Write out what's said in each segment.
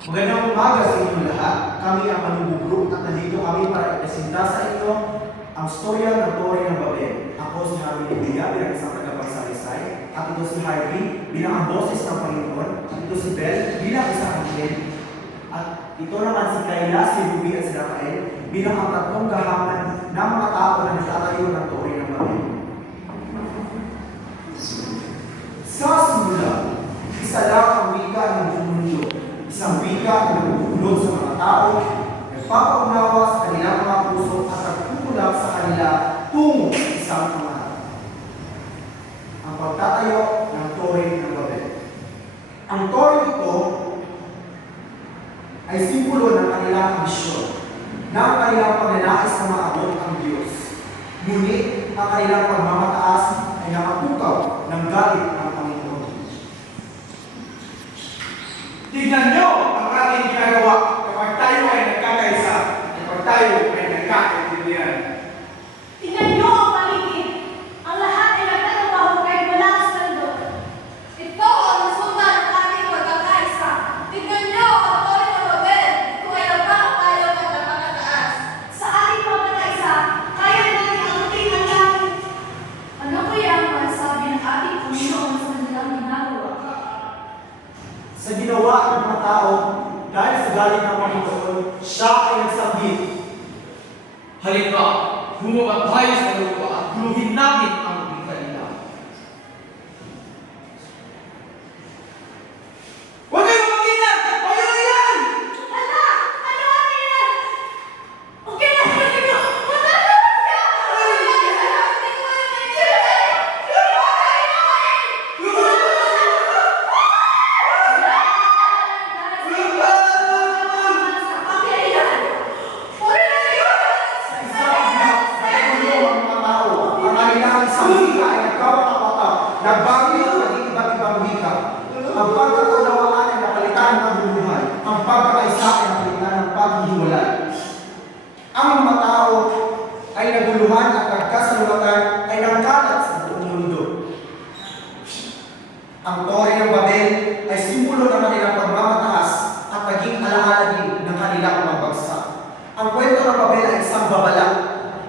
Magandang umaga sa inyo lahat. Kami ang Manubugro at nandito kami para ipresenta sa inyo ang storya ng Tore ng Babel. Ako si Harvey Leguia bilang isang tagapagsalaysay at ito si Harvey bilang ang boses ng Panginoon at ito si Bel bilang isang anghel at ito naman si Kayla, si Ruby at si Rafael bilang ang tatlong gahaman ng mga tao na nagtatayo ng Tore ng Babel. Sa simula, isa lang ang wika ng buong mundo. Isang wika na nagpupulot sa mga tao, nagpapaunawa sa kanilang mga puso at nagpupulap sa kanila tungo sa isang pangarap. Ang pagtatayo ng Tore ng Babel. Ang Tore ito ay simbolo ng kanilang ambisyon, na ang kanilang pagnanais na maabot ang Diyos. Ngunit ang kanilang pagmamataas ay nakapukaw ng galit ng Panginoon. Tignan nyo ang ating ginagawa kapag tayo ay nagkakaisa, kapag tayo ay nagkakaintindihan. Tingnan niyo ang paligid. Ang lahat ay nagtatrabaho kahit wala ang sweldo. Ito ang resulta ng ating pagkakaisa. Tingnan niyo ang Tore ng Babel kung ay nagkakatayo at nagkakataas. Sa ating pagkakaisa, kaya natin abutin ang langit. Ano kaya ang masasabi ng ating Panginoon sa kanilang ginagawa? Sa ginawa ng mga tao, dahil sa galit ng Panginoon, siya ay nagsabi, Halika, bumaba tayo sa lupa at guluhin natin ang kanila. Huwag kayong mag-ingat! Ayaw yan! Hala! Ano ang yan? Okay na, hindi ko. Matatawa siya! sa isang nagulo ang mga tao, ang kanilang isang wika ay nagkawakapatak, nagbagi at naging iba't ibang wika. Ang pagkakaunawaan ay napalitan ng buluhan, ang pagkakaisa ay napalitan ng paghihiwalay. Ang mga tao ay naguluhan at nagkasalungatan ay nangkalat sa buong mundo. Ang Tore ng Babel ay simbolo ng kanilang pagmamataas at naging alaala din ng kanilang pagbagsak. Ang kwento ng Babel ay isang babala,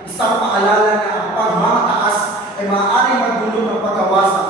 isang paalala na ang pagmamataas ay maaaring magdulot ng pagkawasak